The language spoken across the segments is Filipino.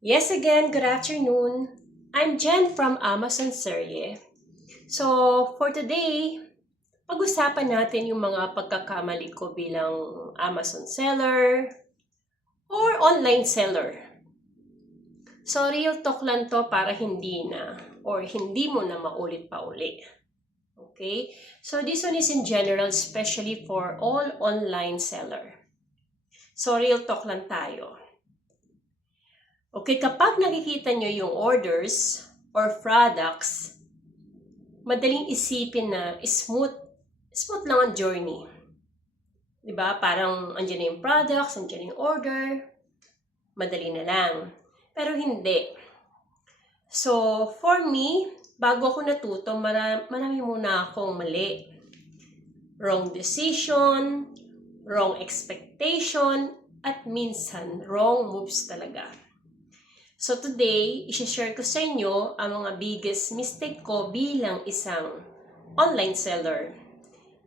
Yes, again, good afternoon. I'm Jen from Amazon Serye. So, for today, pag-usapan natin yung mga pagkakamali ko bilang Amazon seller or online seller. So, real talk lang to para hindi mo na maulit pa uli. Okay? So, this one is in general, especially for all online seller. So, real talk lang tayo. Okay, kapag nakikita nyo yung orders or products, madaling isipin na smooth lang ang journey. Diba? Parang andyan na yung products, andyan na yung order, madali na lang. Pero hindi. So, for me, bago ako natuto, marami muna akong mali. Wrong decision, wrong expectation, at minsan, wrong moves talaga. So today, i-share ko sa inyo ang mga biggest mistake ko bilang isang online seller.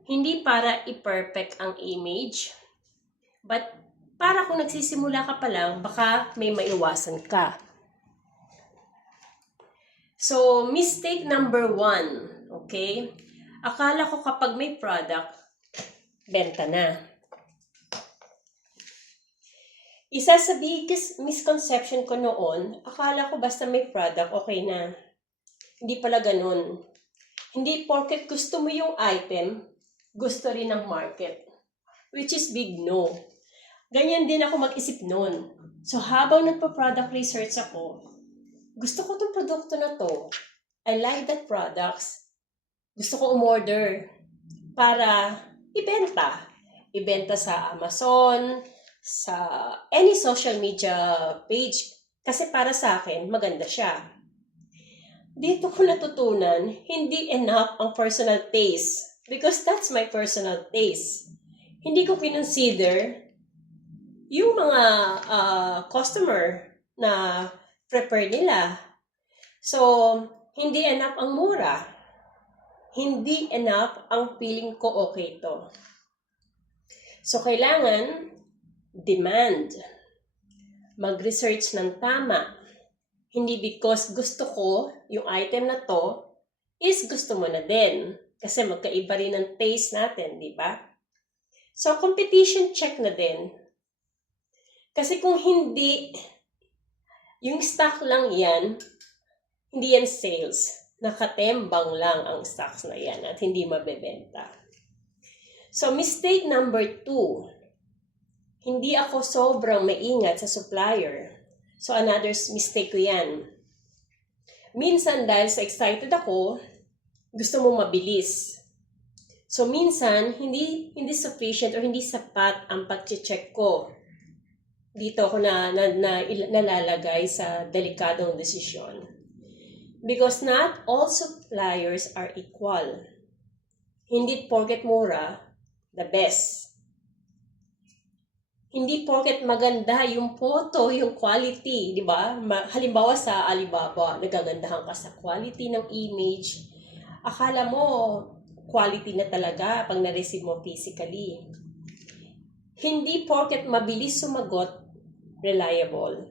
Hindi para i-perfect ang image, but para kung nagsisimula ka pa lang, baka may maiwasan ka. So, mistake number 1, okay? Akala ko kapag may product, benta na. Isa sa biggest misconception ko noon, akala ko basta may product, okay na. Hindi pala ganun. Hindi porket gusto mo yung item, gusto rin ng market. Which is big no. Ganyan din ako mag-isip noon. So habang nagpa-product research ako, gusto ko itong produkto na to. I like that products. Gusto ko umorder para ibenta. Ibenta sa Amazon, sa any social media page. Kasi para sa akin, maganda siya. Dito ko natutunan, hindi enough ang personal taste. Because that's my personal taste. Hindi ko kinonsider yung mga customer na prepare nila. So, hindi enough ang mura. Hindi enough ang feeling ko okay to. So, kailangan demand. Mag-research ng tama. Hindi because gusto ko yung item na to is gusto mo na din. Kasi magkaiba rin ang taste natin, di ba? So, competition check na din. Kasi kung hindi, yung stock lang yan, hindi yan sales. Nakatembang lang ang stocks na yan at hindi mabebenta. So, mistake number 2, hindi ako sobrang maingat sa supplier. So, another mistake ko yan. Minsan, dahil sa excited ako, gusto mo mabilis. So, minsan, hindi sufficient or hindi sapat ang pag-check ko. Dito ako nalalagay sa delikadong desisyon. Because not all suppliers are equal. Hindi porket mura, the best. Hindi porket maganda yung photo, yung quality, di ba? Halimbawa sa Alibaba, nagagandahan ka sa quality ng image. Akala mo, quality na talaga pag na-receive mo physically. Hindi porket mabilis sumagot, reliable.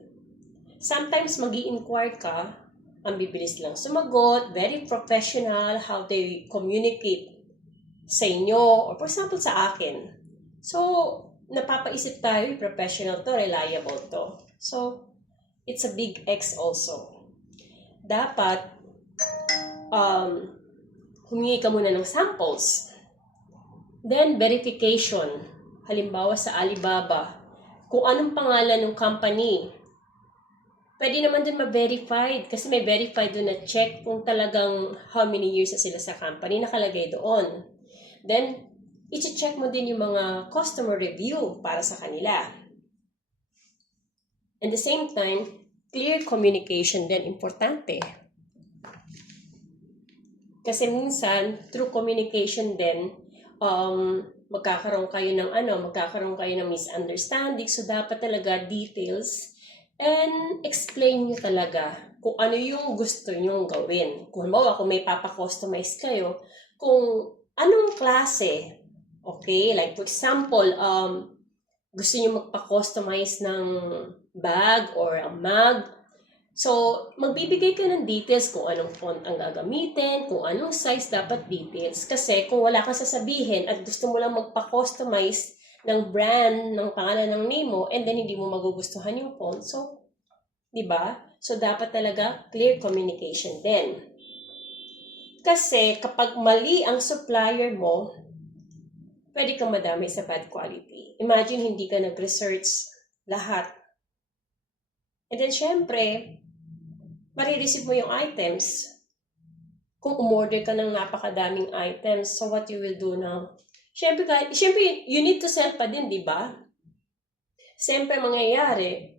Sometimes mag-i-inquire ka, ang bibilis lang sumagot, very professional, how they communicate sa inyo, or for example sa akin. So, napapaisip tayo, professional to, reliable to. So, it's a big X also. Dapat, humingi ka muna ng samples. Then, verification. Halimbawa sa Alibaba, kung anong pangalan ng company, pwede naman din ma-verified kasi may verified doon na check kung talagang how many years na sila sa company, nakalagay doon. Then, i-check mo din yung mga customer review para sa kanila. At the same time, clear communication din importante. Kasi minsan, through communication din, magkakaroon kayo ng misunderstanding. So, dapat talaga details and explain nyo talaga kung ano yung gusto nyong gawin. Kung may papakustomize kayo, kung anong klase. Okay, like for example, gusto niyo magpa-customize ng bag or a mug. So, magbibigay ka ng details kung anong font ang gagamitin, kung anong size dapat details. Kasi kung wala kang sasabihin at gusto mo lang magpa-customize ng brand, ng pangalan ng name mo, and then hindi mo magugustuhan yung font. So, di ba? So, dapat talaga clear communication din. Kasi kapag mali ang supplier mo, pwede kang madamay sa bad quality. Imagine hindi ka nag-research lahat. And then, syempre, marireceive mo yung items. Kung umorder ka ng napakadaming items, so what you will do now? Syempre, you need to sell pa din, di ba? Siyempre, mangyayari,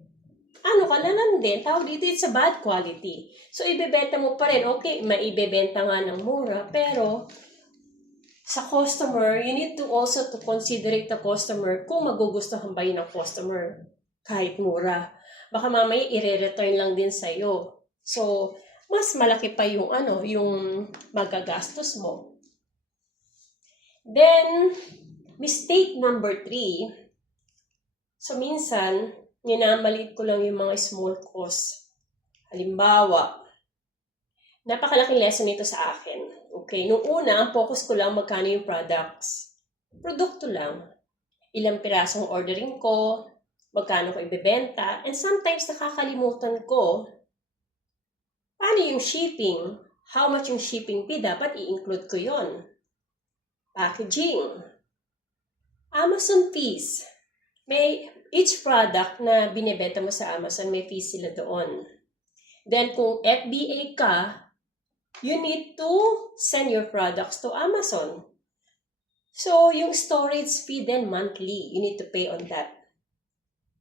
ano ka na lang din, tawag dito, it's a bad quality. So, ibebenta mo pa rin. Okay, maibebenta nga ng mura, pero sa customer, you need to also to considerate the customer kung magugustuhan ba yun ng customer kahit mura. Baka mamaya i-return lang din sa'yo. So, mas malaki pa yung yung magagastos mo. Then, mistake number 3. So, minsan, minamalit ko lang yung mga small costs. Halimbawa, napakalaking lesson nito sa akin. Okay, nung una, ang focus ko lang magkano yung products. Produkto lang. Ilang pirasong ordering ko, magkano ko ibebenta, and sometimes nakakalimutan ko, paano yung shipping? How much yung shipping fee? Dapat i-include ko yon. Packaging. Amazon fees. May each product na binebenta mo sa Amazon, may fees sila doon. Then kung FBA ka, you need to send your products to Amazon. So, yung storage fee then monthly, you need to pay on that.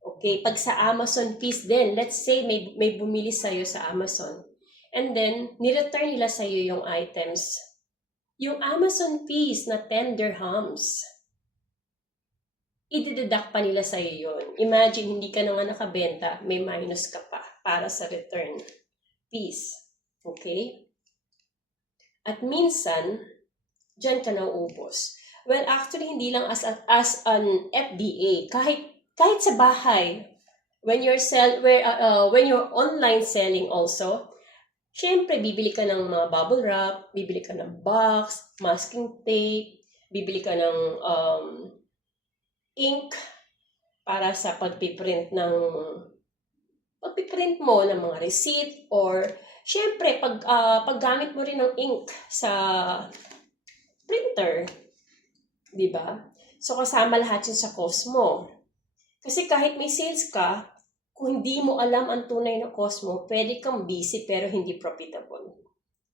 Okay, pag sa Amazon fees din, let's say may bumili sa'yo sa Amazon. And then, ni-return nila sa'yo yung items. Yung Amazon fees na 10 dirhams, i-deduct pa nila sa'yo yun. Imagine, hindi ka na nga nakabenta, may minus ka pa para sa return fees. Okay? At minsan, dyan ka nauubos. Well, actually, hindi lang as an FBA. Kahit sa bahay, when you're online selling also, syempre, bibili ka ng mga bubble wrap, bibili ka ng box, masking tape, bibili ka ng ink para sa pagpiprint mo ng mga receipt, or syempre, paggamit mo rin ng ink sa printer, di ba? So, kasama lahat yun sa cost mo. Kasi kahit may sales ka, kung hindi mo alam ang tunay na cost mo, pwede kang busy pero hindi profitable.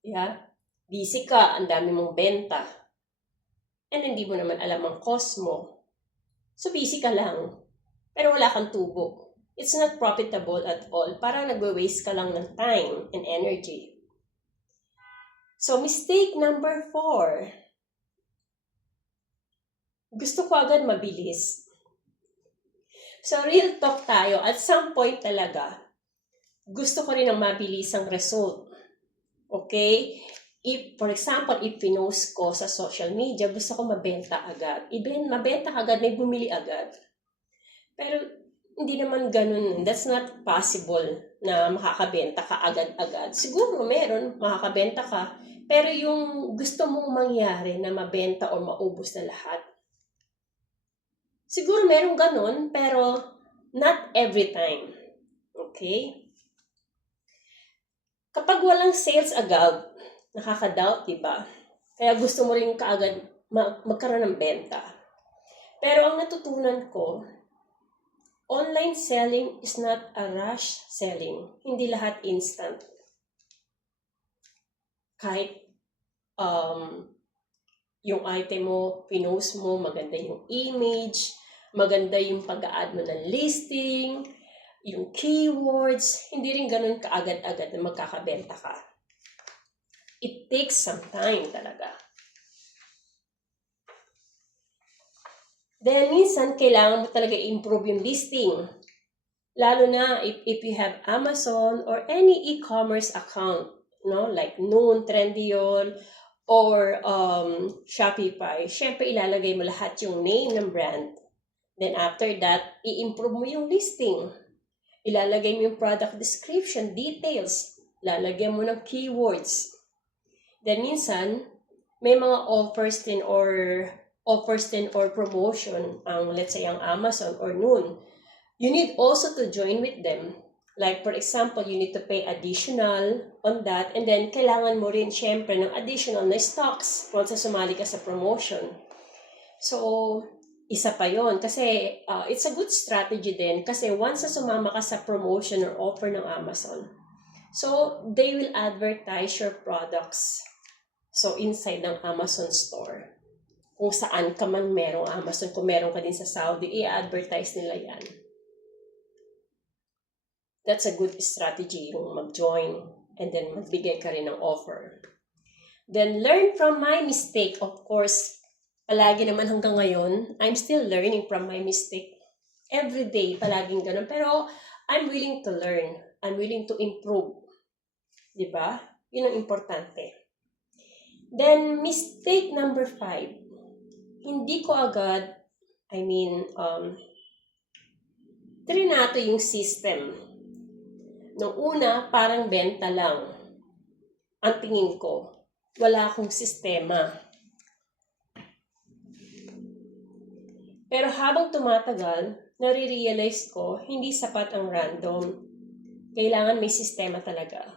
Yeah? Busy ka, ang dami mong benta. And hindi mo naman alam ang cost mo. So, busy ka lang. Pero wala kang tubo. It's not profitable at all. Parang nagwe-waste ka lang ng time and energy. So, mistake number 4. Gusto ko agad mabilis. So, real talk tayo. At some point talaga, gusto ko rin ng mabilisang result. Okay? For example, if pinost ko sa social media, gusto ko mabenta agad. Mabenta agad, may bumili agad. Pero, hindi naman ganun. That's not possible na makakabenta ka agad-agad. Siguro meron, makakabenta ka. Pero yung gusto mong mangyari na mabenta o maubos na lahat, siguro merong ganun, pero not every time. Okay? Kapag walang sales agad, nakaka-doubt, diba? Kaya gusto mo rin kaagad magkaroon ng benta. Pero ang natutunan ko, online selling is not a rush selling. Hindi lahat instant. Kahit yung item mo, pinost mo, maganda yung image, maganda yung pag-a-add mo ng listing, yung keywords, hindi rin ganun kaagad-agad na magkakabenta ka. It takes some time talaga. Then, minsan, kailangan mo talaga improve yung listing. Lalo na if you have Amazon or any e-commerce account, no, like Noon, Trendyol, or Shopify, syempre ilalagay mo lahat yung name ng brand. Then after that, i-improve mo yung listing. Ilalagay mo yung product description, details. Lalagyan mo ng keywords. Then minsan, may mga offers din or promotion ang, let's say, ang Amazon or Noon. You need also to join with them. Like, for example, you need to pay additional on that, and then kailangan mo rin syempre ng additional na stocks kung sa sumali ka sa promotion. So, isa pa yon kasi it's a good strategy din kasi once na sumama ka sa promotion or offer ng Amazon, so they will advertise your products so inside ng Amazon store. Kung saan ka man merong Amazon, kung meron ka din sa Saudi, i-advertise nila yan. That's a good strategy yung mag-join and then magbigay ka rin ng offer. Then learn from my mistake. Of course, palagi naman hanggang ngayon, I'm still learning from my mistake. Every day, palaging ganun. Pero I'm willing to learn. I'm willing to improve. Diba? Yun ang importante. Then, mistake number 5. Hindi ko agad, trinato yung system. Nung una, parang benta lang. Ang tingin ko, wala akong sistema. Pero habang tumatagal, nare-realize ko, hindi sapat ang random. Kailangan may sistema talaga.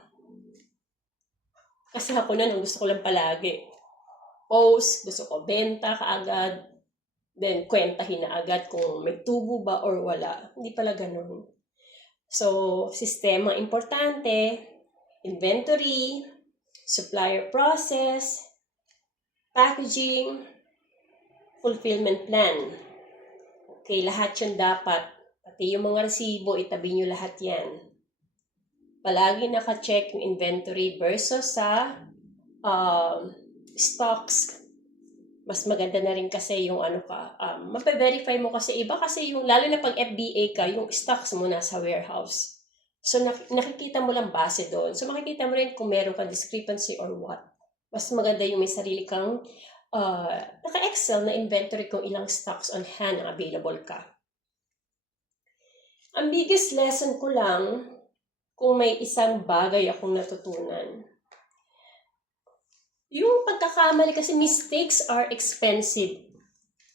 Kasi ako na, gusto ko lang palagi. Post, gusto ko benta kaagad, then kwentahin na agad kung may tubo ba or wala. Hindi pala ganun. So, sistema importante, inventory, supplier process, packaging, fulfillment plan. Okay, lahat yun dapat. Pati yung mga resibo, itabi nyo lahat yan. Palagi naka-check yung inventory versus sa stocks. Mas maganda na rin kasi yung mape-verify mo kasi iba kasi yung, lalo na pag FBA ka, yung stocks mo nasa warehouse. So, nakikita mo lang base doon. So, makikita mo rin kung meron kang discrepancy or what. Mas maganda yung may sarili kang naka-Excel na inventory kung ilang stocks on hand ang available ka. Ang biggest lesson ko lang, kung may isang bagay akong natutunan. Yung pagkakamali kasi mistakes are expensive.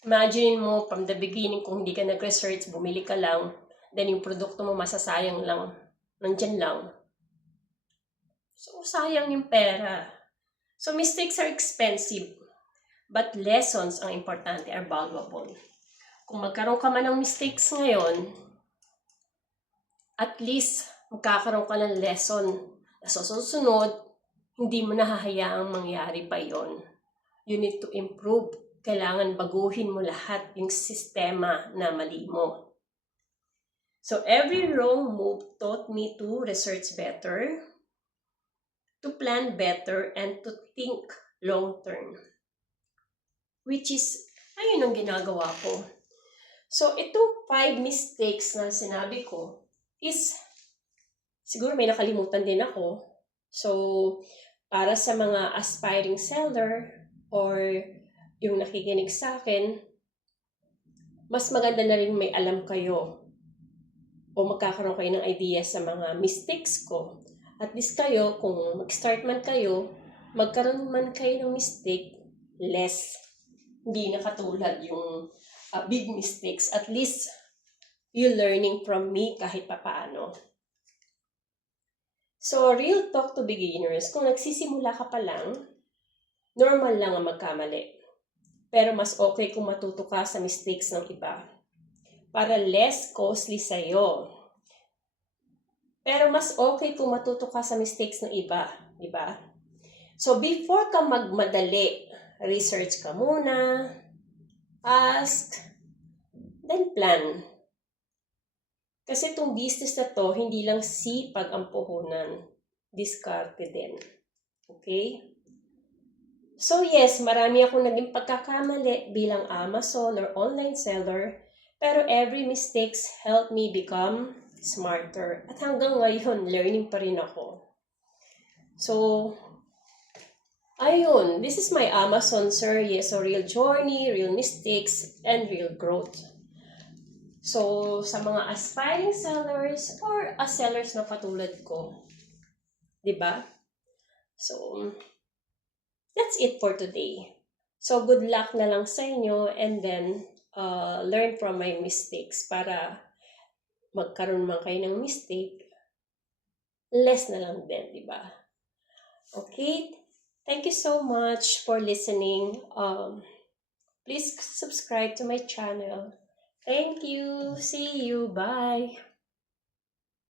Imagine mo from the beginning kung hindi ka nag-research, bumili ka lang, then yung produkto mo masasayang lang, nandyan lang. So, sayang yung pera. So, mistakes are expensive. But lessons ang importante, are valuable. Kung magkaroon ka man ng mistakes ngayon, at least magkakaroon ka ng lesson na sa susunod, hindi mo nahahayaang mangyari pa yon. You need to improve. Kailangan baguhin mo lahat yung sistema na mali mo. So every wrong move taught me to research better, to plan better, and to think long term. Which is, ayun ang ginagawa ko. So itong 5 mistakes na sinabi ko is, siguro may nakalimutan din ako. So, para sa mga aspiring seller or yung nakikinig sa akin, mas maganda na rin may alam kayo o magkakaroon kayo ng idea sa mga mistakes ko. At least kayo, kung mag-start man kayo, magkaroon man kayo ng mistake, less. Hindi na katulad yung big mistakes. At least, you learning from me kahit papaano. So, real talk to beginners, kung nagsisimula ka pa lang, normal lang ang magkamali. Pero mas okay kung matuto ka sa mistakes ng iba. Para less costly sa'yo. Pero mas okay kung matuto ka sa mistakes ng iba. Diba? So, before ka magmadali, research ka muna, ask, then plan. Kasi itong business na to, hindi lang sipag ang puhunan. Diskarte din. Okay? So yes, marami akong naging pagkakamali bilang Amazon or online seller. Pero every mistakes helped me become smarter. At hanggang ngayon, learning pa rin ako. So, ayun. This is my Amazon series. So, real journey, real mistakes, and real growth. So, sa mga aspiring sellers or sellers na katulad ko, 'di ba? So, that's it for today. So, good luck na lang sa inyo and then learn from my mistakes para magkaroon man kayo ng mistake, less na lang din, di ba? Okay? Thank you so much for listening. Please subscribe to my channel. Thank you. See you. Bye.